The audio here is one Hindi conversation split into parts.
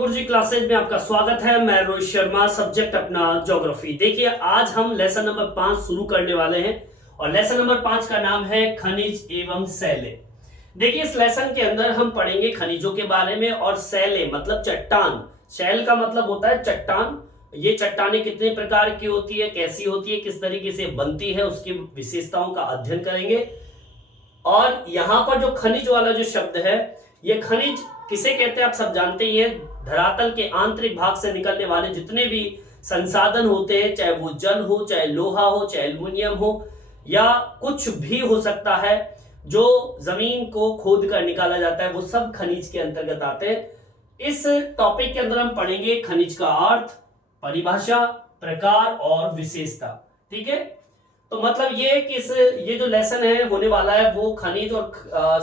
गुरुजी क्लासेज में आपका स्वागत है। मैं रोहित शर्मा, सब्जेक्ट अपना ज्योग्राफी। देखिए, आज हम लेसन नंबर 5 शुरू करने वाले हैं और लेसन नंबर 5 का नाम है खनिज एवं शैलें। देखिए, इस लेसन के अंदर हम पढ़ेंगे खनिजों के बारे में और शैलें मतलब चट्टान। शैल का मतलब होता है चट्टान। ये चट्टानें कितने प्रकार की होती है, कैसी होती है, किस तरीके से बनती है, उसकी विशेषताओं का अध्ययन करेंगे। और यहां पर जो खनिज वाला जो शब्द है, ये खनिज किसे कहते हैं आप सब जानते ही हैं। धरातल के आंतरिक भाग से निकलने वाले जितने भी संसाधन होते हैं, चाहे वो जल हो, चाहे लोहा हो, चाहे एल्युमिनियम हो, या कुछ भी हो सकता है जो जमीन को खोद कर निकाला जाता है, वो सब खनिज के अंतर्गत आते हैं। इस टॉपिक के अंदर हम पढ़ेंगे खनिज का अर्थ, परिभाषा, प्रकार और विशेषता। ठीक है, तो मतलब ये कि ये जो लेसन है होने वाला है वो खनिज और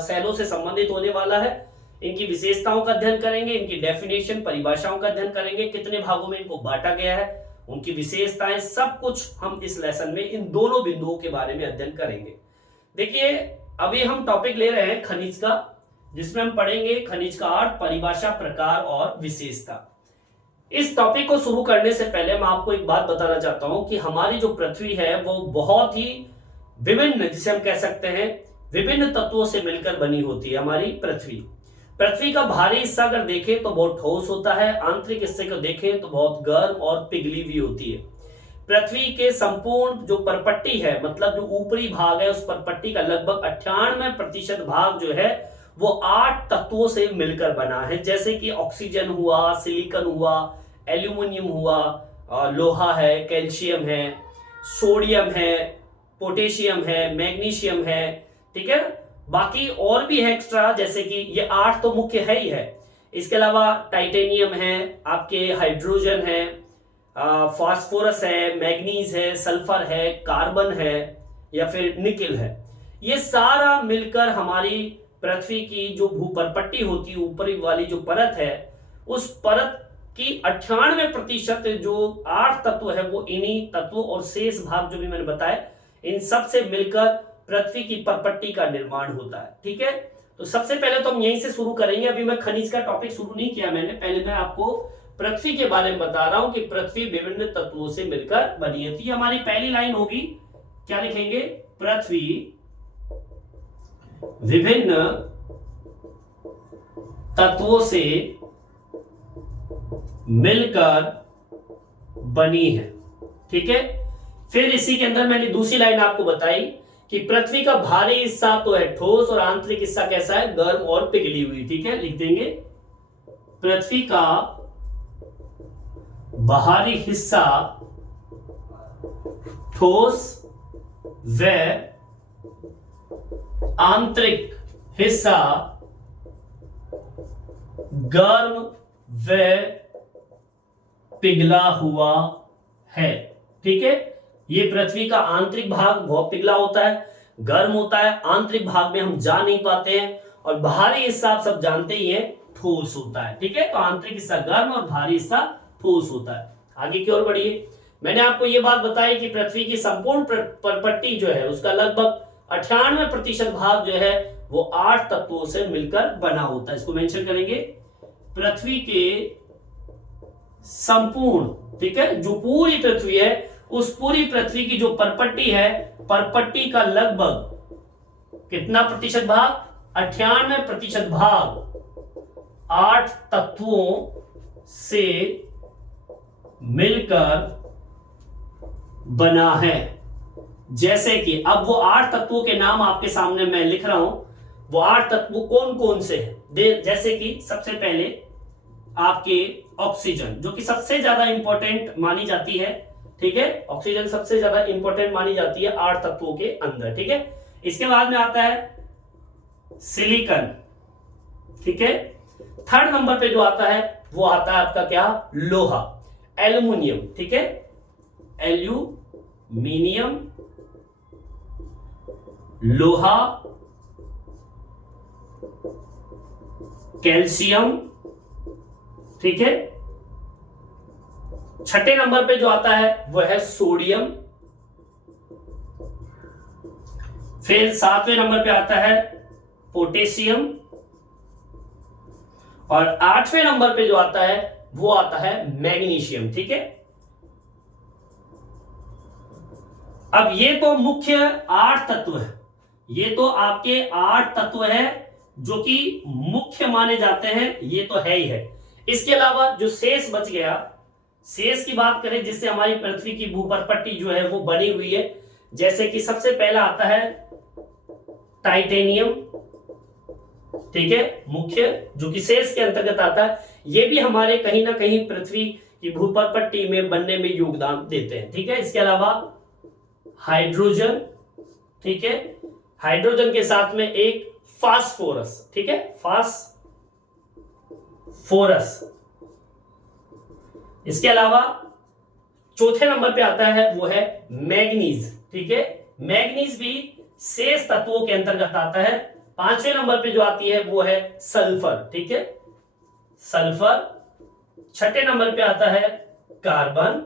शैलों से संबंधित होने वाला है। इनकी विशेषताओं का अध्ययन करेंगे, इनकी डेफिनेशन, परिभाषाओं का अध्ययन करेंगे, कितने भागों में इनको बांटा गया है, उनकी विशेषताएं, सब कुछ हम इस लेसन में इन दोनों बिंदुओं के बारे में अध्ययन करेंगे। देखिए, अभी हम टॉपिक ले रहे हैं खनिज का, जिसमें हम पढ़ेंगे खनिज का अर्थ, परिभाषा, प्रकार और विशेषता। इस टॉपिक को शुरू करने से पहले मैं आपको एक बात बताना चाहता हूं कि हमारी जो पृथ्वी है वो बहुत ही विभिन्न, जिसे हम कह सकते हैं विभिन्न तत्वों से मिलकर बनी होती है। हमारी पृथ्वी का भारी हिस्सा अगर देखें तो बहुत ठोस होता है, आंतरिक हिस्से को देखें तो बहुत गर्म और पिघली हुई होती है। पृथ्वी के संपूर्ण जो परपट्टी है, मतलब जो ऊपरी भाग है, उस परपट्टी का लगभग 98% भाग जो है वो 8 तत्वों से मिलकर बना है, जैसे कि ऑक्सीजन हुआ, सिलिकॉन हुआ, एल्यूमिनियम हुआ, लोहा है, कैल्शियम है, सोडियम है, पोटेशियम है, मैग्नीशियम है। ठीक है, बाकी और भी है एक्स्ट्रा, जैसे कि ये 8 तो मुख्य है ही है। इसके अलावा टाइटेनियम है, आपके हाइड्रोजन है, फास्फोरस है, मैग्नीज है, सल्फर है, कार्बन है या फिर निकेल है। ये सारा मिलकर हमारी पृथ्वी की जो भूपरपट्टी होती है, ऊपरी वाली जो परत है, उस परत की 98% जो 8 तत्व है वो इन्हीं तत्वों और शेष भाग जो भी मैंने बताया, इन सब से मिलकर पृथ्वी की परपट्टी का निर्माण होता है। ठीक है, तो सबसे पहले तो हम यहीं से शुरू करेंगे। अभी मैं खनिज का टॉपिक शुरू नहीं किया मैंने, पहले मैं आपको पृथ्वी के बारे में बता रहा हूं कि पृथ्वी विभिन्न तत्वों से मिलकर बनी है। तो हमारी पहली लाइन होगी, क्या लिखेंगे? पृथ्वी विभिन्न तत्वों से मिलकर बनी है। ठीक है, फिर इसी के अंदर मैंने दूसरी लाइन आपको बताई कि पृथ्वी का भारी हिस्सा तो है ठोस और आंतरिक हिस्सा कैसा है? गर्म और पिघली हुई। ठीक है, लिख देंगे पृथ्वी का बाहरी हिस्सा ठोस व आंतरिक हिस्सा गर्म व पिघला हुआ है। ठीक है, ये पृथ्वी का आंतरिक भाग बहुत पिघला होता है, गर्म होता है, आंतरिक भाग में हम जा नहीं पाते हैं, और बाहरी हिस्सा आप सब जानते ही हैं ठोस होता है। ठीक है, तो आंतरिक हिस्सा गर्म और बाहरी हिस्सा ठोस होता है। आगे की ओर बढ़िए। मैंने आपको यह बात बताई कि पृथ्वी की संपूर्ण परपट्टी जो है उसका लगभग 98% भाग जो है वो 8 तत्वों से मिलकर बना होता है। इसको मेंशन करेंगे, पृथ्वी के संपूर्ण, ठीक है, जो पूरी पृथ्वी है, उस पूरी पृथ्वी की जो परपट्टी है, परपट्टी का लगभग कितना प्रतिशत भाग? 98% भाग 8 तत्वों से मिलकर बना है। जैसे कि अब वो 8 तत्वों के नाम आपके सामने मैं लिख रहा हूं, वो 8 तत्व कौन कौन से हैं? जैसे कि सबसे पहले आपके ऑक्सीजन, जो कि सबसे ज्यादा इंपॉर्टेंट मानी जाती है। ठीक है, ऑक्सीजन सबसे ज्यादा इंपॉर्टेंट मानी जाती है 8 तत्वों के अंदर। ठीक है, इसके बाद में आता है सिलिकॉन। ठीक है, थर्ड नंबर पे जो आता है वो आता है आपका क्या? लोहा, एल्युमिनियम। ठीक है, एल्यूमिनियम, लोहा, कैल्शियम। ठीक है, छठे नंबर पे जो आता है वो है सोडियम। फिर 7वें नंबर पे आता है पोटेशियम, और 8वें नंबर पे जो आता है वो आता है मैग्नीशियम। ठीक है, अब ये तो मुख्य 8 तत्व है, ये तो आपके 8 तत्व है जो कि मुख्य माने जाते हैं, ये तो है ही है। इसके अलावा जो शेष बच गया, शेष की बात करें जिससे हमारी पृथ्वी की भूपरपट्टी जो है वो बनी हुई है, जैसे कि सबसे पहला आता है टाइटेनियम। ठीक है, मुख्य जो कि शेष के अंतर्गत आता है, ये भी हमारे कहीं ना कहीं पृथ्वी की भूपरपट्टी में बनने में योगदान देते हैं। ठीक है, इसके अलावा हाइड्रोजन। ठीक है, हाइड्रोजन के साथ में एक फास्फोरस। ठीक है, फास्फोरस। इसके अलावा चौथे नंबर पे आता है वो है मैग्नीज। ठीक है, मैग्नीज भी शेष तत्वों के अंतर्गत आता है। 5वें नंबर पे जो आती है वो है सल्फर। ठीक है, सल्फर। 6ठे नंबर पे आता है कार्बन।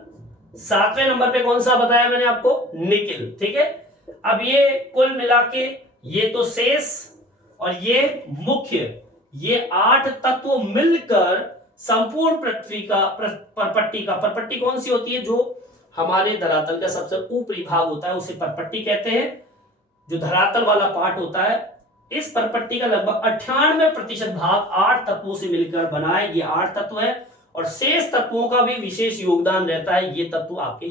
7वें नंबर पे कौन सा बताया मैंने आपको, निकेल। ठीक है, अब ये कुल मिला के ये तो शेष और ये मुख्य, ये 8 तत्व मिलकर संपूर्ण पृथ्वी का परपट्टी कौन सी होती है, जो हमारे धरातल का सबसे ऊपरी भाग होता है उसे परपट्टी कहते हैं। जो धरातल वाला पार्ट होता है, इस परपट्टी का लगभग 98% भाग 8 तत्वों से मिलकर बना है। ये 8 तत्व है और शेष तत्वों का भी विशेष योगदान रहता है। ये तत्व आपके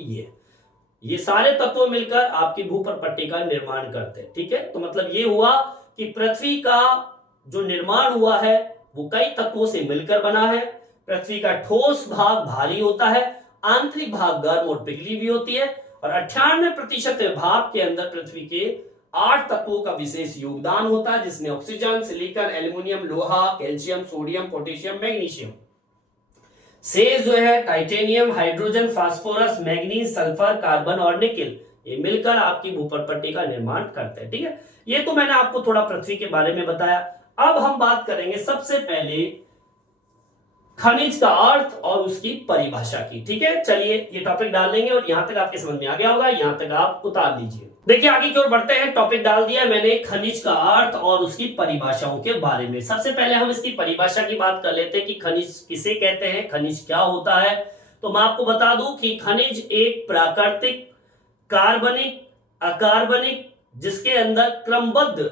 ये सारे तत्व मिलकर आपकी भूपरपट्टी का निर्माण करते हैं। ठीक है, तो मतलब ये हुआ कि पृथ्वी का जो निर्माण हुआ है वो कई तत्वों से मिलकर बना है। पृथ्वी का ठोस भाग भारी होता है, आंतरिक भाग गर्म और पिघली भी होती है, और 98% भाग के अंदर पृथ्वी के 8 तत्वों का विशेष योगदान होता है, जिसमें ऑक्सीजन, सिलिकॉन, एल्यूमिनियम, लोहा, कैल्शियम, सोडियम, पोटेशियम, मैग्नीशियम। शेष जो है titanium, hydrogen, phosphorus, manganese, sulphur, carbon और निकेल, ये मिलकर आपकी भूपरपट्टी का निर्माण करते हैं। ठीक है, ये तो मैंने आपको थोड़ा पृथ्वी के बारे में बताया। अब हम बात करेंगे सबसे पहले खनिज का अर्थ और उसकी परिभाषा की। ठीक है, चलिए ये टॉपिक डाल लेंगे और यहां तक आपके समझ में आ गया होगा, यहां तक आप उतार लीजिए। देखिए आगे की ओर बढ़ते हैं। टॉपिक डाल दिया मैंने खनिज का अर्थ और उसकी परिभाषाओं के बारे में। सबसे पहले हम इसकी परिभाषा की बात कर लेते हैं कि खनिज किसे कहते हैं, खनिज क्या होता है। तो मैं आपको बता दूं कि खनिज एक प्राकृतिक, कार्बनिक, अकार्बनिक, जिसके अंदर क्रमबद्ध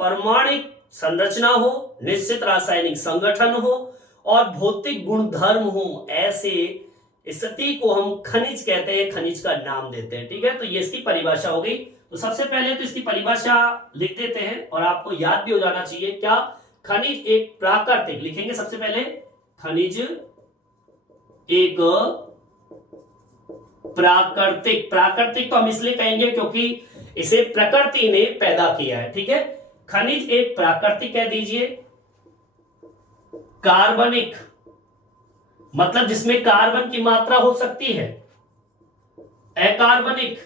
परमाणिक संरचना हो, निश्चित रासायनिक संगठन हो और भौतिक गुणधर्म हो, ऐसे स्थिति को हम खनिज कहते हैं, खनिज का नाम देते हैं। ठीक है, तो ये इसकी परिभाषा हो गई। तो सबसे पहले तो इसकी परिभाषा लिख देते हैं और आपको याद भी हो जाना चाहिए क्या, खनिज एक प्राकृतिक, लिखेंगे सबसे पहले खनिज एक प्राकृतिक। प्राकृतिक तो हम इसलिए कहेंगे क्योंकि इसे प्रकृति ने पैदा किया है। ठीक है, खनिज एक प्राकृतिक कह दीजिए। कार्बनिक मतलब जिसमें कार्बन की मात्रा हो सकती है। अकार्बनिक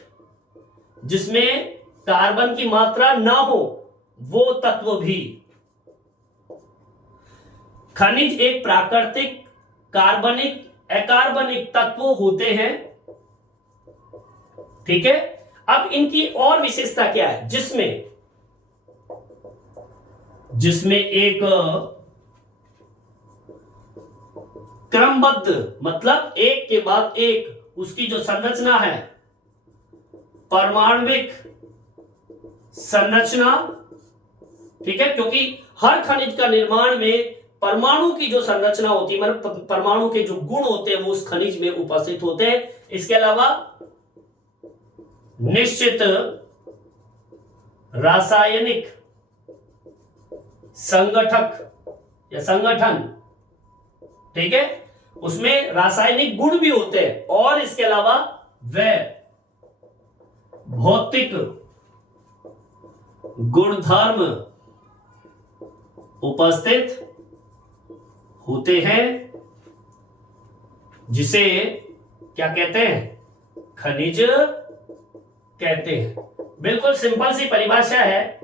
जिसमें कार्बन की मात्रा ना हो, वो तत्व भी। खनिज एक प्राकृतिक, कार्बनिक, अकार्बनिक तत्व होते हैं। ठीक है, अब इनकी और विशेषता क्या है, जिसमें एक क्रमबद्ध मतलब एक के बाद एक उसकी जो संरचना है, परमाणविक संरचना। ठीक है, क्योंकि हर खनिज का निर्माण में परमाणु की जो संरचना होती है, मतलब परमाणु के जो गुण होते हैं वो उस खनिज में उपस्थित होते हैं। इसके अलावा निश्चित रासायनिक संगठक या संगठन। ठीक है, उसमें रासायनिक गुण भी होते हैं और इसके अलावा वे भौतिक गुणधर्म उपस्थित होते हैं, जिसे क्या कहते हैं, खनिज कहते हैं। बिल्कुल सिंपल सी परिभाषा है।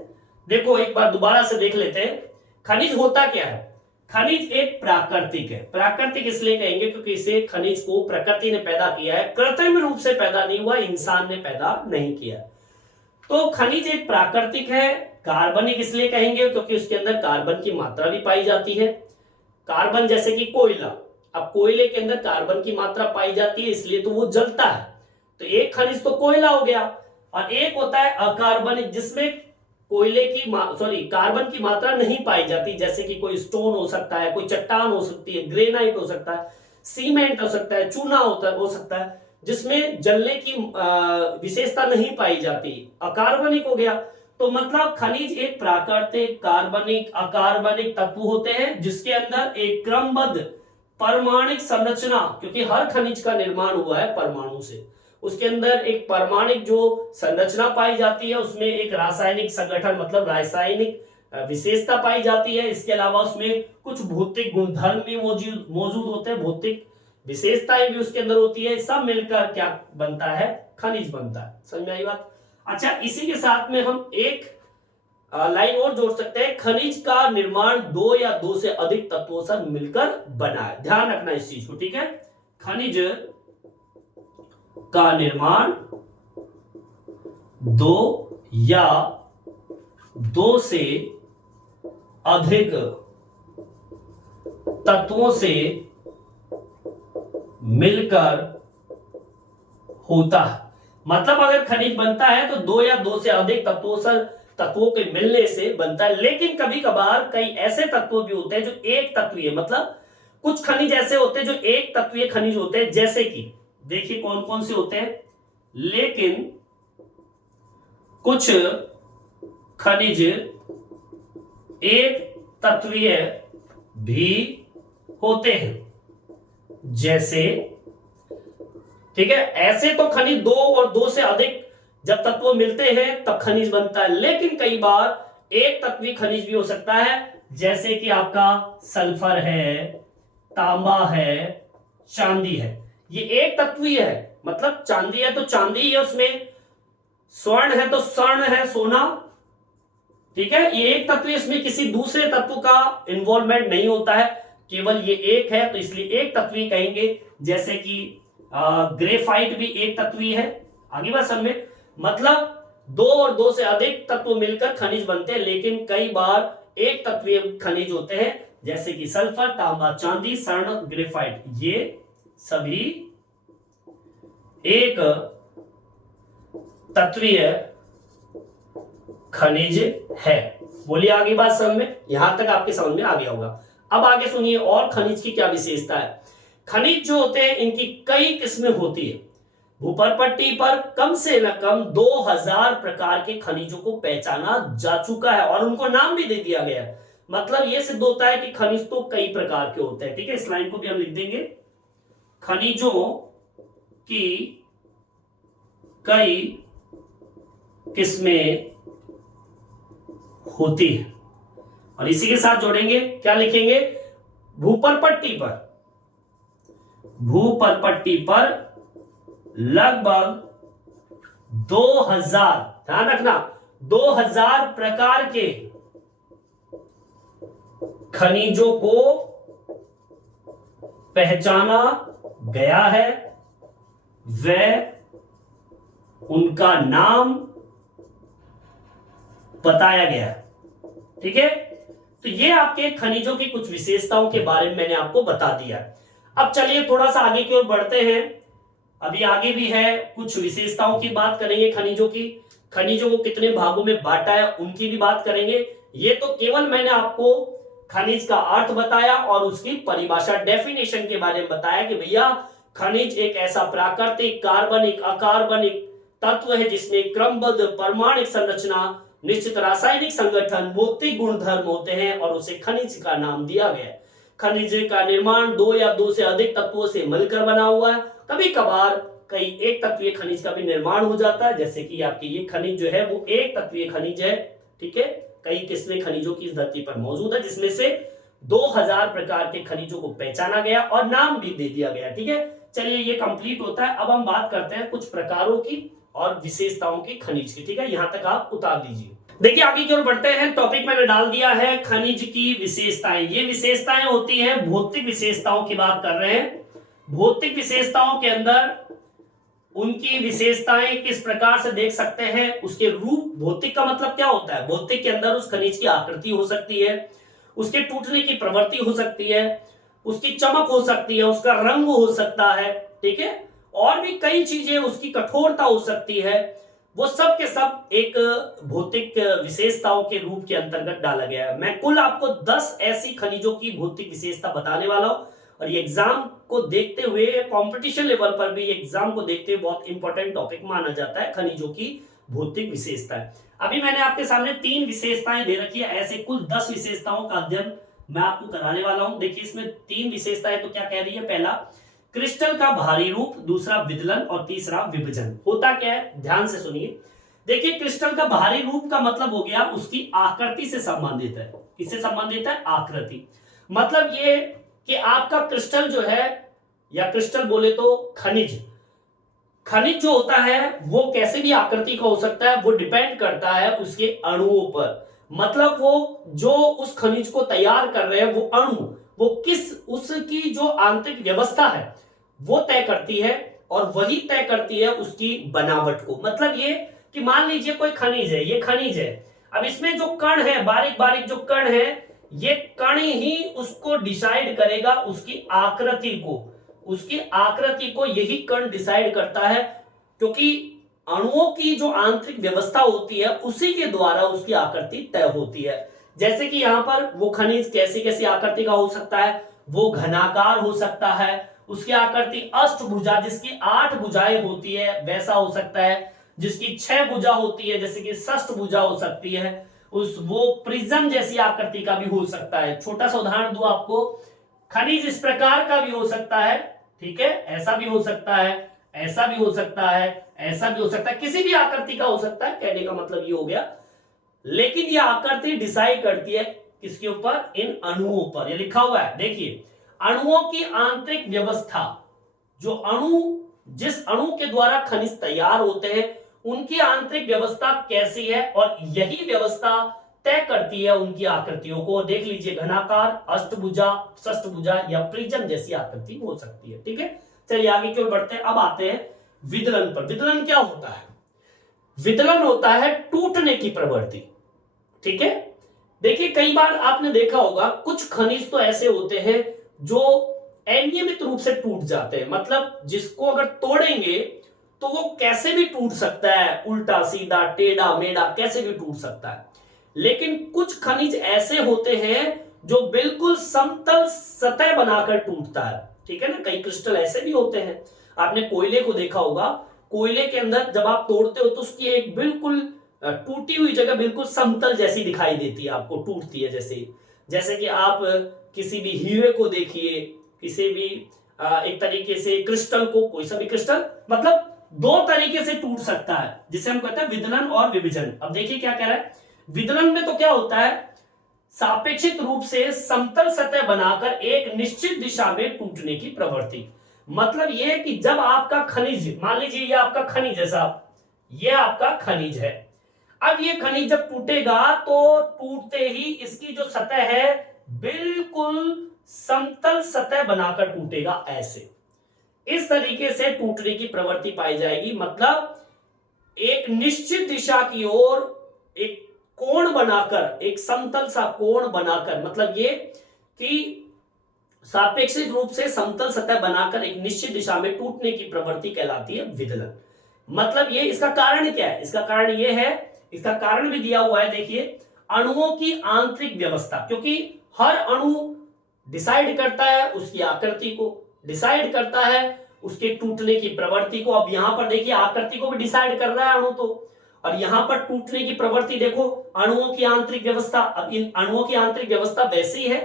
देखो एक बार दोबारा से देख लेते हैं, खनिज होता क्या है। खनिज एक प्राकृतिक है। प्राकृतिक इसलिए कहेंगे क्योंकि इसे खनिज को प्रकृति ने पैदा किया है, कृत्रिम रूप से पैदा नहीं हुआ, इंसान ने पैदा नहीं किया। तो खनिज एक प्राकृतिक है। कार्बनिक इसलिए कहेंगे क्योंकि उसके अंदर कार्बन की मात्रा भी पाई जाती है। कार्बन जैसे कि कोयला, अब कोयले के अंदर कार्बन की मात्रा पाई जाती है इसलिए तो वो जलता है, तो एक खनिज तो कोयला हो गया। और एक होता है अकार्बनिक जिसमें कोयले की कार्बन की मात्रा नहीं पाई जाती, जैसे कि कोई स्टोन हो सकता है, कोई चट्टान हो सकती है, ग्रेनाइट हो सकता है, सीमेंट हो सकता है, चूना हो सकता है, जिसमें जलने की विशेषता नहीं पाई जाती, अकार्बनिक हो गया। तो मतलब खनिज एक प्राकृतिक कार्बनिक अकार्बनिक तत्व होते हैं जिसके अंदर एक क्रमबद्ध परमाणिक संरचना, क्योंकि हर खनिज का निर्माण हुआ है परमाणु से, उसके अंदर एक परमाणिक जो संरचना पाई जाती है, उसमें एक रासायनिक संगठन मतलब रासायनिक विशेषता पाई जाती है। इसके अलावा उसमें कुछ भौतिक गुणधर्म भी मौजूद होते हैं, भौतिक विशेषताएं भी उसके अंदर होती है। सब मिलकर क्या बनता है? खनिज बनता है। समझ में आई बात? अच्छा, इसी के साथ में हम एक लाइन और जोड़ सकते हैं, खनिज का निर्माण दो या दो से अधिक तत्वों से मिलकर बना है। ध्यान रखना इस चीज को, ठीक है? खनिज का निर्माण दो या दो से अधिक तत्वों से मिलकर होता है। मतलब अगर खनिज बनता है तो दो या दो से अधिक तत्वों के मिलने से बनता है, लेकिन कभी कभार कई ऐसे तत्व भी होते हैं जो एक तत्वीय, मतलब कुछ खनिज ऐसे होते हैं जो एक तत्वीय खनिज होते हैं, जैसे कि देखिए कौन कौन से होते हैं। लेकिन कुछ खनिज एक तत्वीय भी होते हैं, जैसे, ठीक है, ऐसे तो खनिज दो और दो से अधिक जब तत्व मिलते हैं तब खनिज बनता है, लेकिन कई बार एक तत्वीय खनिज भी हो सकता है, जैसे कि आपका सल्फर है, तांबा है, चांदी है। ये एक तत्वीय है, मतलब चांदी है तो चांदी है, उसमें स्वर्ण है तो स्वर्ण है, सोना, ठीक है, ये एक तत्व, इसमें किसी दूसरे तत्व का इन्वॉल्वमेंट नहीं होता है, केवल ये एक है तो इसलिए एक तत्वीय कहेंगे। जैसे कि ग्रेफाइट भी एक तत्वीय है। आगे बात समझ में, मतलब दो और दो से अधिक तत्व मिलकर खनिज बनते हैं, लेकिन कई बार एक तत्वीय खनिज होते हैं, जैसे कि सल्फर, तांबा, चांदी, स्वर्ण, ग्रेफाइट, ये सभी एक तत्वीय खनिज है। बोलिए आगे बात समझ में, यहां तक आपके समझ में आ गया होगा। अब आगे सुनिए और खनिज की क्या विशेषता है। खनिज जो होते हैं इनकी कई किस्में होती है। भूपरपट्टी पर कम से कम 2000 प्रकार के खनिजों को पहचाना जा चुका है और उनको नाम भी दे दिया गया है। मतलब यह सिद्ध होता है कि खनिज तो कई प्रकार के होते हैं, ठीक है? इस लाइन को भी हम लिख देंगे, खनिजों की कई किस्में होती है। और इसी के साथ जोड़ेंगे, क्या लिखेंगे? भूपरपट्टी पर लगभग 2000, ध्यान रखना, 2000 प्रकार के खनिजों को पहचाना गया है, वह उनका नाम बताया गया है, ठीक है? तो ये आपके खनिजों की कुछ विशेषताओं के बारे में मैंने आपको बता दिया। अब चलिए थोड़ा सा आगे की ओर बढ़ते हैं। अभी आगे भी है, कुछ विशेषताओं की बात करेंगे खनिजों की, खनिजों को कितने भागों में बांटा है उनकी भी बात करेंगे। ये तो केवल मैंने आपको खनिज का अर्थ बताया और उसकी परिभाषा, डेफिनेशन के बारे में बताया कि भैया खनिज एक ऐसा प्राकृतिक कार्बनिक अकार्बनिक तत्व है जिसमें क्रमबद्ध परमाणिक संरचना, निश्चित रासायनिक संगठन, भौतिक गुणधर्म होते हैं और उसे खनिज का नाम दिया गया है। खनिज का निर्माण दो या दो से अधिक तत्वों से मिलकर बना हुआ है। कभी कभार कई एक तत्वीय खनिज का भी निर्माण हो जाता है, जैसे कि आपकी ये खनिज जो है वो एक तत्वीय खनिज है, ठीक है? कई किस्में खनिजों की इस धरती पर मौजूद है, जिसमें से 2000 प्रकार के खनिजों को पहचाना गया और नाम भी दे दिया गया, ठीक है? चलिए ये कंप्लीट होता है। अब हम बात करते हैं कुछ प्रकारों की और विशेषताओं की खनिज की, ठीक है? यहां तक आप उतार दीजिए। देखिए आगे की ओर बढ़ते हैं। टॉपिक मैंने डाल दिया है खनिज की विशेषताएं। ये विशेषताएं होती हैं भौतिक विशेषताओं की बात कर रहे हैं। भौतिक विशेषताओं के अंदर उनकी विशेषताएं किस प्रकार से देख सकते हैं, उसके रूप। भौतिक का मतलब क्या होता है? भौतिक के अंदर उस खनिज की आकृति हो सकती है, उसके टूटने की प्रवृत्ति हो सकती है, उसकी चमक हो सकती है, उसका रंग हो सकता है, ठीक है, और भी कई चीजें, उसकी कठोरता हो सकती है। वो सब के सब एक भौतिक विशेषताओं के रूप के अंतर्गत डाला गया है। मैं कुल आपको 10 ऐसी खनिजों की भौतिक विशेषता बताने वाला हूं, और ये एग्जाम को देखते हुए, कंपटीशन लेवल पर भी एग्जाम को देखते हुए बहुत इंपॉर्टेंट टॉपिक माना जाता है खनिजों की भौतिक विशेषताएं। अभी मैंने आपके सामने 3 विशेषताएं दे रखी है, ऐसे कुल 10 विशेषताओं का अध्ययन मैं आपको कराने वाला हूं। देखिए इसमें 3 विशेषताएं तो क्या कह रही है, पहला क्रिस्टल का भारी रूप, दूसरा विदलन और तीसरा विभजन। होता क्या है, ध्यान से सुनिए। देखिए क्रिस्टल का भारी रूप का मतलब हो गया उसकी आकृति से संबंधित है। किससे संबंधित है, आकृति। मतलब ये कि आपका क्रिस्टल जो है, या क्रिस्टल बोले तो खनिज, खनिज जो होता है वो कैसे भी आकृति का हो सकता है, वो डिपेंड करता है उसके अणुओं पर। मतलब वो जो उस खनिज को तैयार कर रहे हैं, वो अणु, वो किस, उसकी जो आंतरिक व्यवस्था है वो तय करती है, और वही तय करती है उसकी बनावट को। मतलब ये कि मान लीजिए कोई खनिज है, ये खनिज है, अब इसमें जो कण है, बारीक बारीक जो कण है, ये कण ही उसको डिसाइड करेगा, उसकी आकृति को, उसकी आकृति को यही कण डिसाइड करता है, क्योंकि अणुओं की जो आंतरिक व्यवस्था होती है उसी के द्वारा उसकी आकृति तय होती है। जैसे कि यहां पर वो खनिज कैसी कैसी आकृति का हो सकता है, वो घनाकार हो सकता है, उसकी आकृति अष्टभुजा, जिसकी 8 भुजाएं होती है वैसा हो सकता है, जिसकी 6 भुजा होती है जैसे कि षष्ठ भुजा हो सकती है, उस वो प्रिज्म जैसी आकृति का भी हो सकता है। छोटा सा उदाहरण दूं आपको, खनिज इस प्रकार का भी हो सकता है, ठीक है, ऐसा भी हो सकता है, ऐसा भी हो सकता है, ऐसा भी हो सकता है, किसी भी आकृति का हो सकता है। कहने का मतलब ये हो गया, लेकिन ये आकृति डिसाइड करती है किसके ऊपर, इन अणुओं पर। ये लिखा हुआ है, देखिए अणुओं की आंतरिक व्यवस्था, जो अणु, जिस अणु के द्वारा खनिज तैयार होते हैं उनकी आंतरिक व्यवस्था कैसी है, और यही व्यवस्था तय करती है उनकी आकृतियों को। देख लीजिए, घनाकार, अष्टभुजा, षष्ठभुजा या प्रिज्म जैसी आकृति हो सकती है, ठीक है। चलिए आगे की ओर बढ़ते हैं। अब आते हैं विदलन पर। विदलन क्या होता है, विदलन होता है टूटने की प्रवृत्ति, ठीक है। देखिए कई बार आपने देखा होगा कुछ खनिज तो ऐसे होते हैं जो अनियमित रूप से टूट जाते हैं, मतलब जिसको अगर तोड़ेंगे तो वो कैसे भी टूट सकता है, उल्टा सीधा टेढ़ा मेढ़ा कैसे भी टूट सकता है। लेकिन कुछ खनिज ऐसे होते हैं जो बिल्कुल समतल सतह बनाकर टूटता है, ठीक है ना। कई क्रिस्टल ऐसे भी होते हैं, आपने कोयले को देखा होगा, कोयले के अंदर जब आप तोड़ते हो तो उसकी एक बिल्कुल टूटी हुई जगह बिल्कुल समतल जैसी दिखाई देती है, आपको टूटती है। जैसे जैसे कि आप किसी भी हीरे को देखिए, किसी भी एक तरीके से क्रिस्टल को, कोई सा भी क्रिस्टल, मतलब 2 तरीके से टूट सकता है, जिसे हम कहते हैं विदलन और विभजन। अब देखिए क्या कह रहा है, विदलन में तो क्या होता है, सापेक्षित रूप से समतल सतह बनाकर एक निश्चित दिशा में टूटने की प्रवृत्ति। मतलब यह कि जब आपका खनिज, मान लीजिए ये आपका खनिज है साहब, ये आपका खनिज है, अब ये खनिज जब टूटेगा तो टूटते ही इसकी जो सतह है बिल्कुल समतल सतह बनाकर टूटेगा, ऐसे इस तरीके से टूटने की प्रवृत्ति पाई जाएगी। मतलब एक निश्चित दिशा की ओर एक कोण बनाकर, एक समतल सा कोण बनाकर, मतलब ये कि सापेक्षिक रूप से समतल सतह बनाकर एक निश्चित दिशा में टूटने की प्रवृत्ति कहलाती है विदलन। मतलब ये, इसका कारण क्या है, इसका कारण ये है, इसका कारण भी दिया हुआ है, देखिए अणुओं की आंतरिक व्यवस्था, क्योंकि हर अणु डिसाइड करता है उसकी आकृति को, डिसाइड करता है उसके टूटने की प्रवृत्ति को। अब यहां पर देखिए आकृति को भी डिसाइड कर रहा है अणु तो, और यहां पर टूटने की प्रवृत्ति देखो, अणुओं की आंतरिक व्यवस्था। अब इन अणुओं की आंतरिक व्यवस्था वैसी है,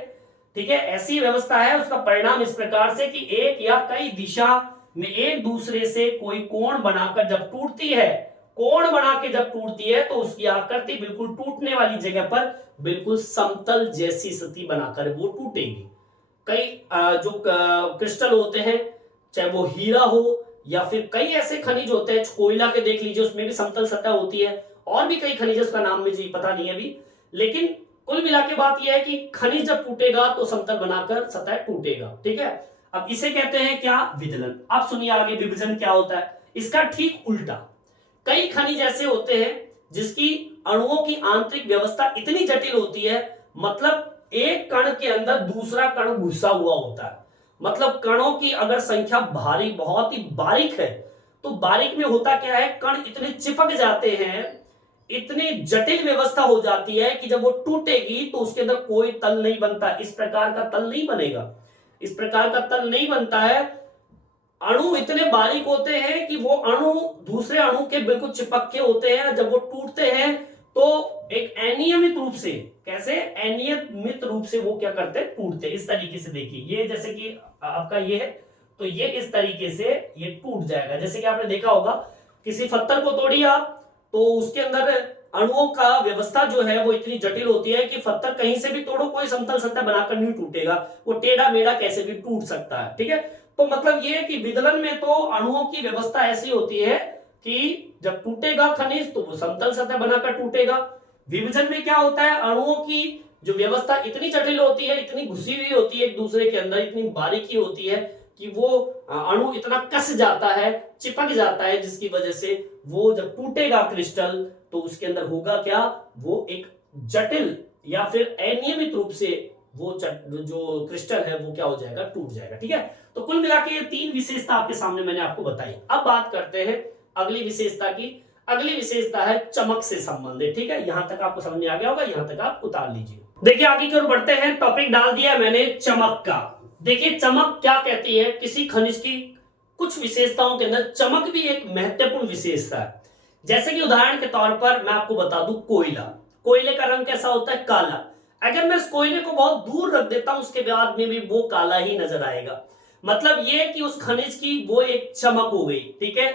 ठीक है, ऐसी व्यवस्था है, उसका परिणाम इस प्रकार से कि एक या कई दिशा में एक दूसरे से कोई कोण बनाकर जब टूटती है, कोण बना के जब टूटती है तो उसकी आकृति बिल्कुल टूटने वाली जगह पर बिल्कुल समतल जैसी स्थिति बनाकर वो टूटेगी। कई जो क्रिस्टल होते हैं, चाहे वो हीरा हो या फिर कई ऐसे खनिज होते हैं, कोयला के देख लीजिए उसमें भी समतल सतह होती है, और भी कई खनिज, उसका नाम मुझे पता नहीं है अभी, लेकिन कुल मिला के बात यह है कि खनिज जब टूटेगा तो समतल बनाकर सतह टूटेगा, ठीक है। अब इसे कहते हैं क्या, विदलन। अब सुनिए आगे विभजन क्या होता है, इसका ठीक उल्टा। कई खनिज ऐसे होते हैं जिसकी अणुओं की आंतरिक व्यवस्था इतनी जटिल होती है, मतलब एक कण के अंदर दूसरा कण घुसा हुआ होता है। मतलब कणों की अगर संख्या भारी बहुत ही बारीक है, तो बारीक में होता क्या है, कण इतने चिपक जाते हैं, इतनी जटिल व्यवस्था हो जाती है कि जब वो टूटेगी तो उसके अंदर कोई तल नहीं बनता, इस प्रकार का तल नहीं बनेगा, इस प्रकार का तल नहीं बनता है। अणु इतने बारीक होते हैं कि वो अणु दूसरे अणु के बिल्कुल चिपक के होते हैं, जब वो टूटते हैं तो एक अनियमित रूप से, कैसे अनियमित रूप से वो क्या करते हैं, टूटते हैं। इस तरीके से देखिए, ये जैसे कि आपका ये है, तो ये इस तरीके से ये टूट जाएगा। जैसे कि आपने देखा होगा, किसी पत्थर को तोड़िए आप, तो उसके अंदर अणुओं का व्यवस्था जो है वो इतनी जटिल होती है कि पत्थर कहीं से भी तोड़ो, कोई समतल सतह बनाकर नहीं टूटेगा, वो टेढ़ा मेढ़ा कैसे भी टूट सकता है। ठीक है, तो मतलब ये है कि विदलन में तो अणुओं की व्यवस्था ऐसी होती है कि जब टूटेगा खनिज तो वो समतल सतह बनाकर टूटेगा। विभाजन में क्या होता है, अणुओं की जो व्यवस्था इतनी जटिल होती है, इतनी घुसी हुई होती है एक दूसरे के अंदर, इतनी बारीकी होती है कि वो अणु इतना कस जाता है, चिपक जाता है, जिसकी वजह से वो जब टूटेगा क्रिस्टल तो उसके अंदर होगा क्या, वो एक जटिल या फिर अनियमित रूप से वो जो क्रिस्टल है वो क्या हो जाएगा, टूट जाएगा। ठीक है, तो कुल मिला के ये 3 विशेषता आपके सामने मैंने आपको बताई। अब बात करते हैं अगली विशेषता की। अगली विशेषता है चमक से संबंधित। ठीक है, यहां तक आपको समझ में आ गया होगा, यहां तक आप उतार लीजिए। देखिए आगे की ओर बढ़ते हैं, टॉपिक डाल दिया मैंने चमक का। देखिए चमक क्या कहती है, किसी खनिज की कुछ विशेषताओं के अंदर चमक भी एक महत्वपूर्ण विशेषता है। जैसे कि उदाहरण के तौर पर मैं आपको बता दूं, कोयला, कोयले का रंग कैसा होता है, काला। अगर मैं इस कोयले को बहुत दूर रख देता हूं, उसके बाद में भी वो काला ही नजर आएगा। मतलब ये कि उस खनिज की वो एक चमक हो गई। ठीक है,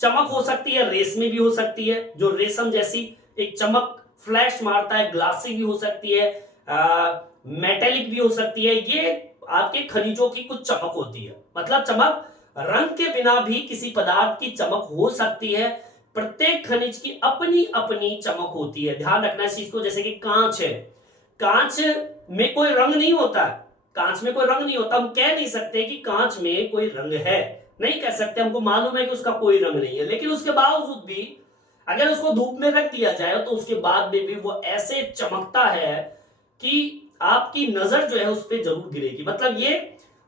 चमक हो सकती है रेशमी भी हो सकती है, जो रेशम जैसी एक चमक फ्लैश मारता है, ग्लासी भी हो सकती है, मेटेलिक भी हो सकती है। ये आपके खनिजों की कुछ चमक होती है। मतलब चमक रंग के बिना भी किसी पदार्थ की चमक हो सकती है। प्रत्येक खनिज की अपनी अपनी चमक होती है, ध्यान रखना इस चीज को। जैसे कि कांच है, कांच में कोई रंग नहीं होता है, कांच में कोई रंग नहीं होता। हम कह नहीं सकते कि कांच में कोई रंग है, नहीं कह सकते, हमको मालूम है कि उसका कोई रंग नहीं है, लेकिन उसके बावजूद भी अगर उसको धूप में रख दिया जाए तो उसके बाद में भी वो ऐसे चमकता है कि आपकी नजर जो है उस पर जरूर गिरेगी। मतलब ये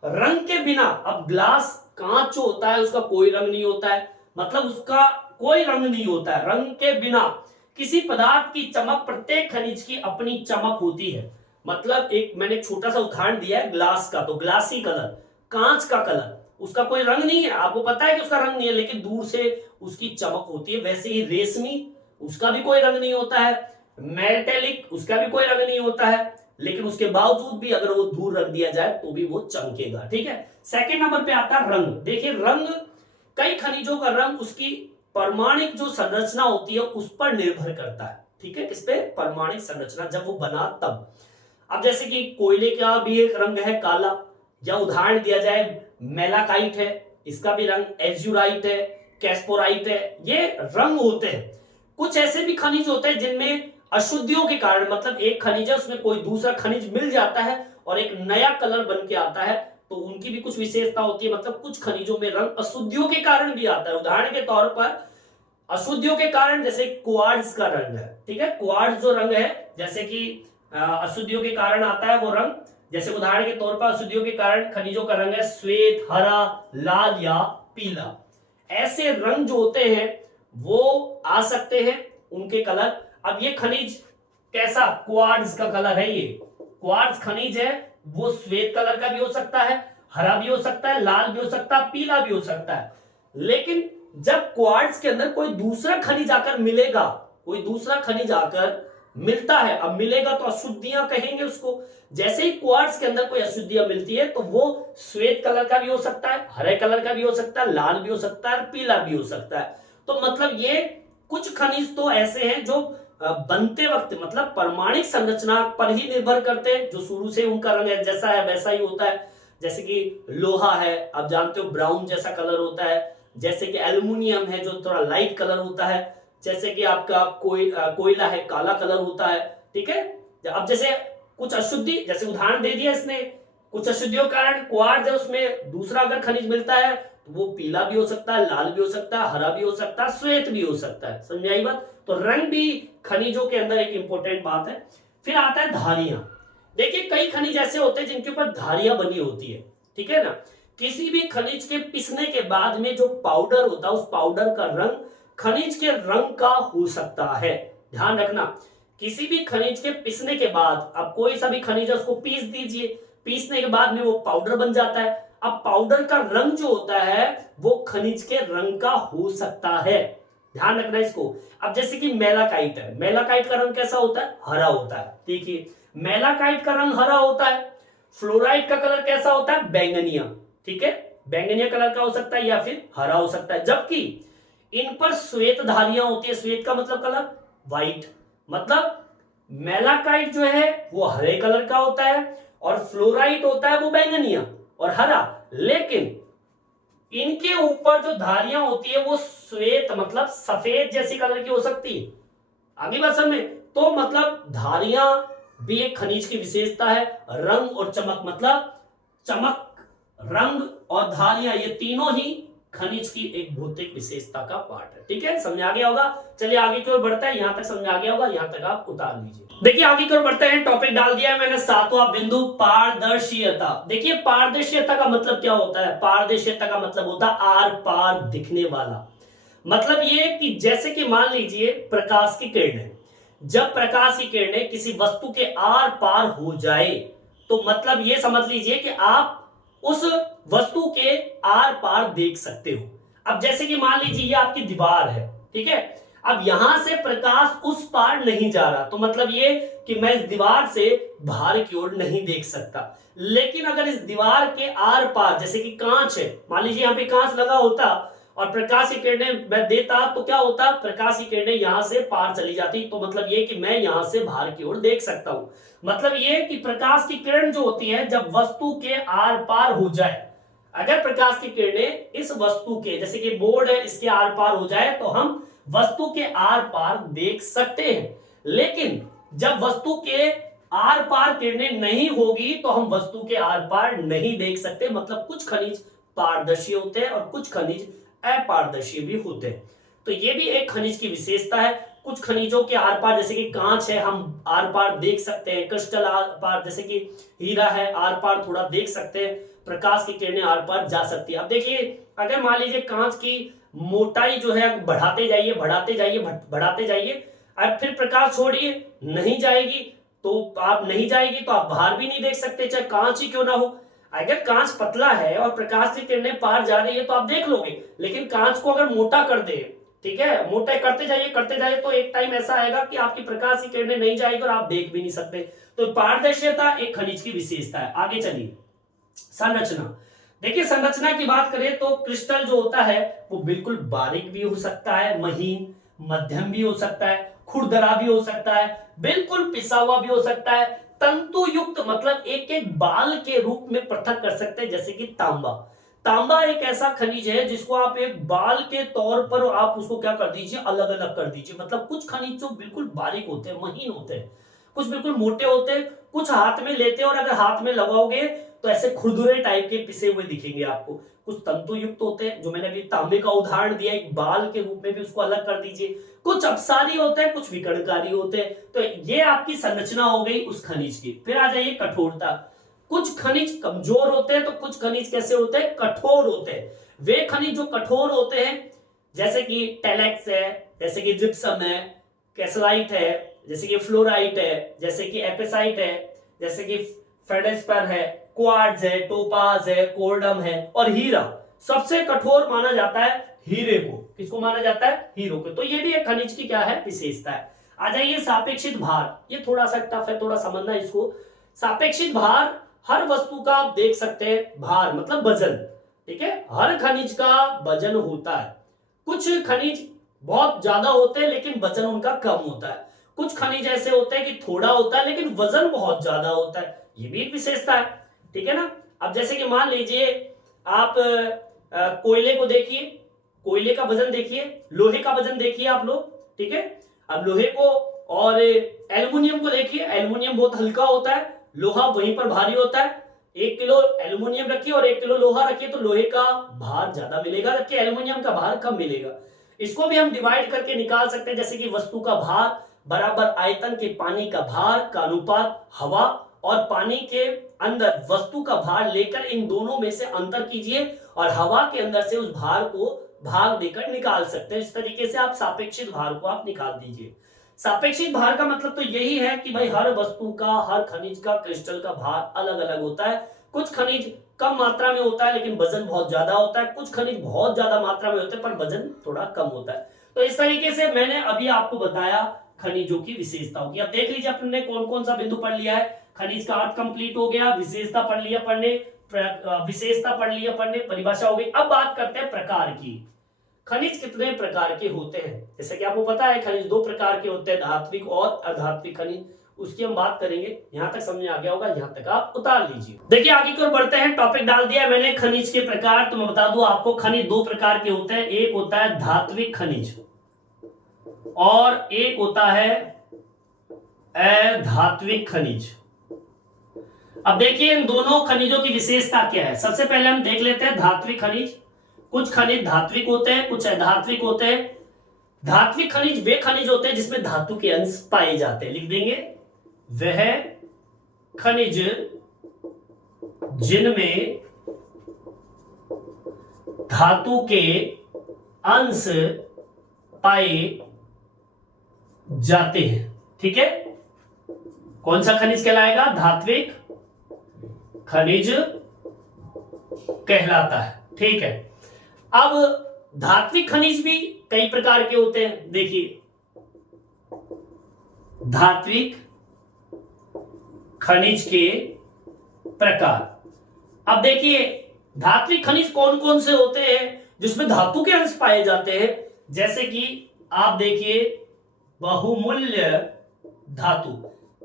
रंग के बिना, अब ग्लास कांच जो होता है उसका कोई रंग नहीं होता है, मतलब उसका कोई रंग नहीं होता है। रंग के बिना किसी पदार्थ की चमक, प्रत्येक खनिज की अपनी चमक होती है। मतलब एक मैंने छोटा सा उदाहरण दिया है ग्लास का, तो ग्लासी कलर, कांच का कलर, उसका कोई रंग नहीं है, आपको पता है कि उसका रंग नहीं है, लेकिन दूर से उसकी चमक होती है। वैसे ही रेशमी, उसका भी कोई रंग नहीं होता है, मेटेलिक, उसका भी कोई रंग नहीं होता है, लेकिन उसके बावजूद भी अगर वो दूर रख दिया जाए तो भी वो चमकेगा। ठीक है, सेकंड नंबर पे आता है रंग। देखिए रंग, कई खनिजों का रंग उसकी परमाणिक जो संरचना होती है उस पर निर्भर करता है। ठीक है, किस पे, परमाणिक संरचना, जब वो बना तब। अब जैसे कि कोयले का भी एक रंग है काला, या उदाहरण दिया जाए मेलाकाइट है, इसका भी रंग एज्यूराइट है, कैस्पोराइट है, ये रंग होते हैं। कुछ ऐसे भी खनिज होते हैं जिनमें अशुद्धियों के कारण, मतलब एक खनिज है उसमें कोई दूसरा खनिज मिल जाता है और एक नया कलर बन के आता है, तो उनकी भी कुछ विशेषता होती है। मतलब कुछ खनिजों में रंग अशुद्धियों के कारण भी आता है। उदाहरण के तौर पर अशुद्धियों के कारण जैसे क्वार्ट्ज का रंग है। ठीक है, क्वार्ट्ज जो रंग है, जैसे कि अशुद्धियों के कारण आता है वो रंग। जैसे उदाहरण के तौर पर अशुद्धियों के कारण खनिजों का रंग है श्वेत, हरा, लाल या पीला। ऐसे रंग जो होते हैं वो आ सकते हैं, उनके कलर। अब ये खनिज कैसा, क्वार्ट्ज का कलर है, ये क्वार्ट्ज खनिज है, वो श्वेत कलर का भी हो सकता है, हरा भी हो सकता है, लाल भी हो सकता है, पीला भी हो सकता है। लेकिन जब क्वार्ट्ज के अंदर कोई दूसरा खनिज आकर मिलेगा, कोई दूसरा खनिज आकर मिलता है, अब मिलेगा तो अशुद्धियां कहेंगे उसको। जैसे ही क्वार्ट्ज के अंदर कोई अशुद्धियां मिलती है तो वो श्वेत कलर का भी हो सकता है, हरे कलर का भी हो सकता है, लाल भी हो सकता है, पीला भी हो सकता है। तो मतलब ये कुछ खनिज तो ऐसे हैं जो बनते वक्त, मतलब परमाणिक संरचना पर ही निर्भर करते हैं, जो शुरू से उनका रंग जैसा है वैसा ही होता है। जैसे कि लोहा है, आप जानते हो ब्राउन जैसा कलर होता है। जैसे कि एल्युमिनियम है जो थोड़ा लाइट कलर होता है। जैसे कि आपका कोयला है, काला कलर होता है। ठीक है, अब जैसे कुछ अशुद्धि, जैसे उदाहरण दे दिया इसने, कुछ अशुद्धियों के कारण क्वार्ट्ज है, उसमें दूसरा अगर खनिज मिलता है तो वो पीला भी हो सकता है, लाल भी हो सकता है, हरा भी हो सकता है, श्वेत भी हो सकता है। समझ आई बात? तो रंग भी खनिजों के अंदर एक इंपॉर्टेंट बात है। फिर आता है धारियां। देखिए कई खनिज ऐसे होते हैं जिनके ऊपर धारियां बनी होती है, ठीक है ना। किसी भी खनिज के पिसने के बाद में जो पाउडर होता है उस पाउडर का रंग खनिज के रंग का हो सकता है। ध्यान रखना, किसी भी खनिज के पिसने के बाद, अब कोई सा भी खनिज है उसको पीस दीजिए, पीसने के बाद में वो पाउडर बन जाता है। अब पाउडर का रंग जो होता है वो खनिज के रंग का हो सकता है, ध्यान रखना इसको। अब जैसे कि मेलाकाइट है, मेलाकाइट का रंग कैसा होता है, हरा होता है। देखिए मेलाकाइट का रंग हरा होता है। फ्लोराइड का कलर कैसा होता है, बैंगनिया, ठीक है, बैंगनिया कलर का हो सकता है या फिर हरा हो सकता है। जबकि इन पर श्वेत धारियां होती है, श्वेत का मतलब कलर व्हाइट, मतलब मेलाकाइट जो है वो हरे कलर का होता है और फ्लोराइड होता है वो बैंगनिया और हरा। लेकिन इनके ऊपर जो धारियां होती है वो श्वेत मतलब सफेद जैसी कलर की हो सकती है। आगे बात समझ में, तो मतलब धारियां भी एक खनिज की विशेषता है। रंग और चमक, मतलब चमक, रंग और धारियां, ये तीनों ही खनिज की एक भौतिक विशेषता का पार्ट है। ठीक है, समझ आ गया होगा। चलिए आगे की ओर बढ़ते हैं, यहां तक समझ आ गया होगा, यहां तक आप उतार लीजिए। देखिए आगे की ओर बढ़ते हैं, टॉपिक डाल दिया है मैंने सातवां बिंदु, पारदर्शिता। देखिए पारदर्शिता का मतलब क्या होता है, पारदर्शिता का मतलब होता है आर पार दिखने वाला। मतलब ये कि जैसे कि मान लीजिए प्रकाश की किरणें, जब प्रकाश की किरणें किसी वस्तु के आर पार हो जाए तो मतलब ये समझ लीजिए कि आप उस वस्तु के आर पार देख सकते हो। अब जैसे कि मान लीजिए ये आपकी दीवार है, ठीक है, अब यहां से प्रकाश उस पार नहीं जा रहा तो मतलब ये कि मैं इस दीवार से बाहर की ओर नहीं देख सकता। लेकिन अगर इस दीवार के आर पार, जैसे कि कांच है, मान लीजिए यहां पे कांच लगा होता और प्रकाश की किरणें मैं देता तो क्या होता, प्रकाश की किरणें यहां से पार चली जाती, तो मतलब ये कि मैं यहां से बाहर की ओर देख सकता हूं। मतलब ये कि प्रकाश की किरण जो होती है जब वस्तु के आर पार हो जाए, अगर प्रकाश की किरणें इस वस्तु के, जैसे कि बोर्ड है, इसके आर पार हो जाए तो हम वस्तु के आर पार देख सकते हैं। लेकिन जब वस्तु के आर पार किरणें नहीं होगी तो हम वस्तु के आर पार नहीं देख सकते। मतलब कुछ खनिज पारदर्शी होते हैं और कुछ खनिज अपारदर्शी भी होते हैं। तो ये भी एक खनिज की विशेषता है। कुछ खनिजों के आर पार, जैसे कि कांच है, हम आर पार देख सकते हैं। क्रिस्टल आर पार, जैसे कि हीरा है, आर पार थोड़ा देख सकते हैं। प्रकाश की किरणें आर पार जा सकती है। अब देखिए अगर मान लीजिए कांच की मोटाई जो है बढ़ाते जाइए बढ़ाते जाइए बढ़ाते जाइए, अब फिर प्रकाश छोड़िए, नहीं जाएगी, तो आप नहीं जाएगी तो आप बाहर भी नहीं देख सकते, चाहे कांच ही क्यों ना हो। अगर कांच पतला है और प्रकाश की किरणें पार जा रही है तो आप देख लोगे, लेकिन कांच को अगर मोटा कर दे, ठीक है, मोटा करते जाइए तो एक टाइम ऐसा आएगा कि आपकी प्रकाश की किरणें नहीं जाएगी और आप देख भी नहीं सकते। तो पारदर्शिता एक खनिज की विशेषता है। आगे चलिए, संरचना। देखिए संरचना की बात करें तो क्रिस्टल जो होता है वो बिल्कुल बारीक भी हो सकता है, महीन, मध्यम भी हो सकता है, खुरदरा भी हो सकता है, बिल्कुल पिसा हुआ भी हो सकता है, तंतु युक्त मतलब एक एक बाल के रूप में पृथक कर सकते हैं, जैसे कि तांबा। तांबा एक ऐसा खनिज है जिसको आप एक बाल के तौर पर आप उसको क्या कर दीजिए, अलग अलग कर दीजिए। मतलब कुछ खनिज जो बिल्कुल बारीक होते हैं, महीन होते हैं, कुछ बिल्कुल मोटे होते हैं, कुछ हाथ में लेते हैं और अगर हाथ में लगाओगे तो ऐसे खुरदुरे टाइप के पिसे हुए दिखेंगे आपको। कुछ तंतु युक्त होते हैं, जो मैंने अभी तांबे का उदाहरण दिया, एक बाल के रूप में भी उसको अलग कर दीजिए। कुछ अपसारी होते हैं, कुछ विकर्णकारी होते हैं। तो ये आपकी संरचना हो गई उस खनिज की। फिर आ जाइए कठोरता। कुछ खनिज कमजोर होते हैं तो कुछ खनिज कैसे होते हैं, कठोर होते हैं। वे खनिज जो कठोर होते हैं, जैसे कि टेलेक्स है, जैसे कि जिप्सम है, कैसलाइट है, जैसे कि फ्लोराइट है, जैसे कि एपेसाइट है, जैसे कि फेल्डस्पर है, क्वार्ट्ज है, टोपाज है, कोर्डम है और हीरा। सबसे कठोर माना जाता है हीरे को। किसको माना जाता है, हीरो को। तो ये भी एक खनिज की क्या है, विशेषता है। आ जाइए सापेक्षिक भार। ये थोड़ा सा टफ है, थोड़ा समझना इसको। सापेक्षिक भार, हर वस्तु का आप देख सकते हैं, भार मतलब वजन, ठीक है, हर खनिज का वजन होता है। कुछ खनिज बहुत ज्यादा होते हैं लेकिन वजन उनका कम होता है। कुछ खनिज ऐसे होते हैं कि थोड़ा होता है लेकिन वजन बहुत ज्यादा होता है। ये भी एक विशेषता है, ठीक है ना। अब जैसे कि मान लीजिए आप कोयले को देखिए, कोयले का वजन देखिए, लोहे का वजन देखिए आप लोग, ठीक है। अब लोहे को और एल्युमिनियम को देखिए, एल्युमिनियम बहुत हल्का होता है, लोहा वहीं पर भारी होता है। 1 किलो एल्युमिनियम रखिए और 1 किलो लोहा रखिए तो लोहे का भार ज्यादा मिलेगा, जबकि एल्युमिनियम का भार कम मिलेगा। इसको भी हम डिवाइड करके निकाल सकते हैं, जैसे कि वस्तु का भार बराबर आयतन के पानी का भार का अनुपात हवा और पानी के अंदर वस्तु का भार लेकर इन दोनों में से अंतर कीजिए और हवा के अंदर से उस भार को भाग देकर निकाल सकते हैं। इस तरीके से आप सापेक्षिक भार को आप निकाल दीजिए। सापेक्षिक भार का मतलब तो यही है कि भाई हर वस्तु का, हर खनिज का, क्रिस्टल का भार अलग अलग होता है। कुछ खनिज कम मात्रा में होता है लेकिन वजन बहुत ज्यादा होता है, कुछ खनिज बहुत ज्यादा मात्रा में होते हैं पर वजन थोड़ा कम होता है। तो इस तरीके से मैंने अभी आपको बताया खनिजों की विशेषताओं की। अब देख लीजिए अपने कौन कौन सा बिंदु पढ़ लिया है। खनिज का अर्थ कंप्लीट हो गया, विशेषता पढ़ लिया पढ़ने, विशेषता पढ़ लिया पढ़ने, परिभाषा हो गई। अब बात करते हैं प्रकार की। खनिज कितने प्रकार के होते हैं? जैसे कि आपको पता है खनिज दो प्रकार के होते हैं, धात्विक और अधात्विक खनिज। उसकी हम बात करेंगे। यहां तक समझ आ गया होगा, यहां तक आप उतार लीजिए। देखिए आगे की ओर बढ़ते हैं। टॉपिक डाल दिया मैंने खनिज के प्रकार। तो मैं बता दूं आपको, खनिज दो प्रकार के होते हैं। एक होता है धात्विक खनिज और एक होता है अधात्विक खनिज। अब देखिए इन दोनों खनिजों की विशेषता क्या है। सबसे पहले हम देख लेते हैं धात्विक खनिज। कुछ खनिज धात्विक होते हैं, कुछ अधात्विक होते हैं। धात्विक खनिज वे खनिज होते हैं जिसमें धातु के अंश पाए जाते हैं। लिख देंगे, वह खनिज जिनमें धातु के अंश पाए जाते हैं। ठीक है, कौन सा खनिज कहलाएगा? धात्विक खनिज कहलाता है। ठीक है, अब धात्विक खनिज भी कई प्रकार के होते हैं। देखिए धात्विक खनिज के प्रकार। अब देखिए धात्विक खनिज कौन कौन से होते हैं जिसमें धातु के अंश पाए जाते हैं। जैसे कि आप देखिए बहुमूल्य धातु,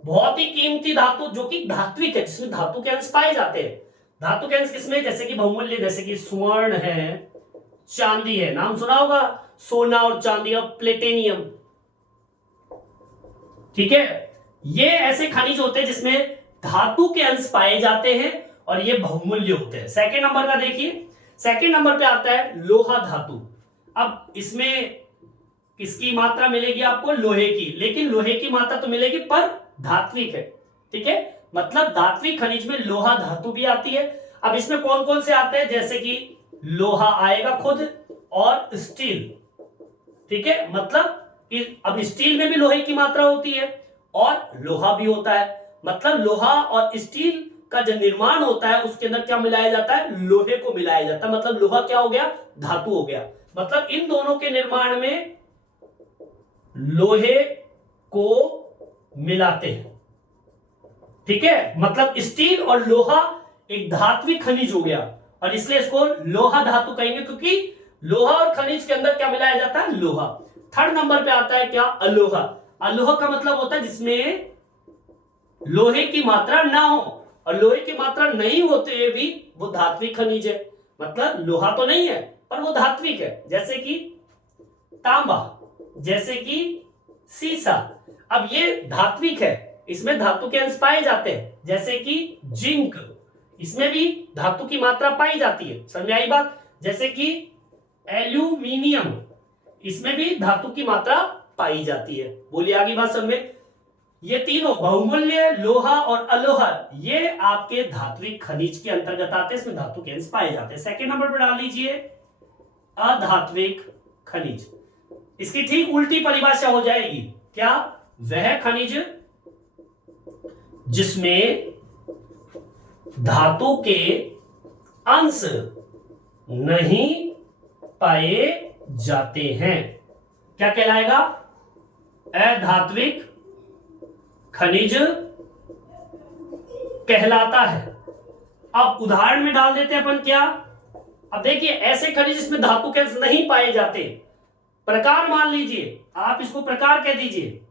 बहुत ही कीमती धातु जो कि धात्विक है, जिसमें धातु के अंश पाए जाते हैं। धातु के अंश किसमें? जैसे कि बहुमूल्य, जैसे कि स्वर्ण है, चांदी है। नाम सुना होगा, सोना और चांदी और प्लेटिनियम। ठीक है, ये ऐसे खनिज होते हैं जिसमें धातु के अंश पाए जाते हैं और ये बहुमूल्य होते हैं। सेकंड नंबर का देखिए, सेकंड नंबर पे आता है लोहा धातु। अब इसमें किसकी मात्रा मिलेगी आपको? लोहे की। लेकिन लोहे की मात्रा तो मिलेगी पर धात्विक है। ठीक है, मतलब धात्विक खनिज में लोहा धातु भी आती है। अब इसमें कौन कौन से आते हैं? जैसे कि लोहा आएगा खुद और स्टील। ठीक है, मतलब अब स्टील में भी लोहे की मात्रा होती है और लोहा भी होता है। मतलब लोहा और स्टील का जो निर्माण होता है उसके अंदर क्या मिलाया जाता है? लोहे को मिलाया जाता है। मतलब लोहा क्या हो गया? धातु हो गया। मतलब इन दोनों के निर्माण में लोहे को मिलाते हैं। ठीक है, मतलब स्टील और लोहा एक धात्विक खनिज हो गया और इसलिए इसको लोहा धातु कहेंगे, क्योंकि लोहा और खनिज के अंदर क्या मिलाया जाता है? लोहा। थर्ड नंबर पे आता है क्या? अलोहा। अलोहा का मतलब होता है जिसमें लोहे की मात्रा ना हो, और लोहे की मात्रा नहीं होते हुए भी वो धात्विक खनिज है। मतलब लोहा तो नहीं है पर वो धात्विक है। जैसे कि तांबा, जैसे कि सीसा। अब ये धात्विक है, इसमें धातु के अंश पाए जाते हैं। जैसे कि जिंक, इसमें भी धातु की मात्रा पाई जाती है। समझ आई बात? जैसे कि एल्यूमिनियम, इसमें भी धातु की मात्रा पाई जाती है। बोलिए आगे बात समझ में। ये तीनों बहुमूल्य, लोहा और अलोहा, ये आपके धात्विक खनिज के अंतर्गत आते हैं। इसमें धातु के अंश पाए जाते हैं। सेकंड नंबर पर डाल लीजिए अधात्विक खनिज। इसकी ठीक उल्टी परिभाषा हो जाएगी क्या? वह खनिज जिसमें धातु के अंश नहीं पाए जाते हैं, क्या कहलाएगा? अधात्विक खनिज कहलाता है। अब उदाहरण में डाल देते हैं अपन क्या। अब देखिए ऐसे खनिज जिसमें धातु के अंश नहीं पाए जाते, प्रकार मान लीजिए, आप इसको प्रकार कह दीजिए।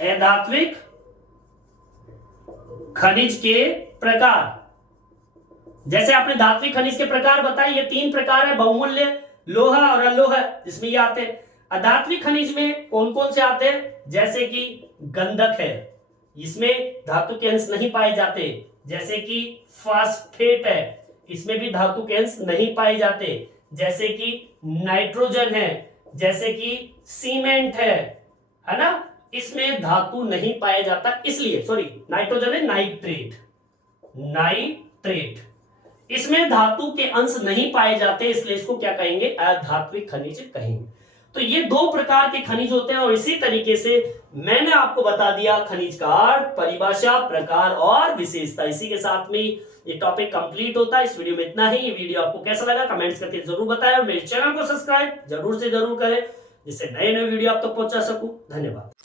अधात्विक खनिज के प्रकार, जैसे आपने धात्विक खनिज के प्रकार बताए, ये तीन प्रकार है, बहुमूल्य, लोहा और अलोहा, जिसमें ये आते हैं। अधात्विक खनिज में कौन कौन से आते हैं? जैसे कि गंधक है, इसमें धातु के अंश नहीं पाए जाते। जैसे कि फास्फेट है, इसमें भी धातु के अंश नहीं पाए जाते। जैसे कि नाइट्रोजन है, जैसे कि सीमेंट है ना, इसमें धातु नहीं पाया जाता, इसलिए सॉरी नाइट्रोजन है नाइट्रेट, नाइट्रेट इसमें धातु के अंश नहीं पाए जाते, इसलिए इसको क्या कहेंगे? अधात्विक खनिज कहेंगे। तो ये दो प्रकार के खनिज होते हैं और इसी तरीके से मैंने आपको बता दिया खनिज का अर्थ, परिभाषा, प्रकार और विशेषता। इसी के साथ में ये टॉपिक कंप्लीट होता है। इस वीडियो में इतना ही। ये वीडियो आपको कैसा लगा कमेंट्स करके जरूर बताएं और मेरे चैनल को सब्सक्राइब जरूर से जरूर करें, जिससे नए नए वीडियो आप तक पहुंचा सकूं। धन्यवाद।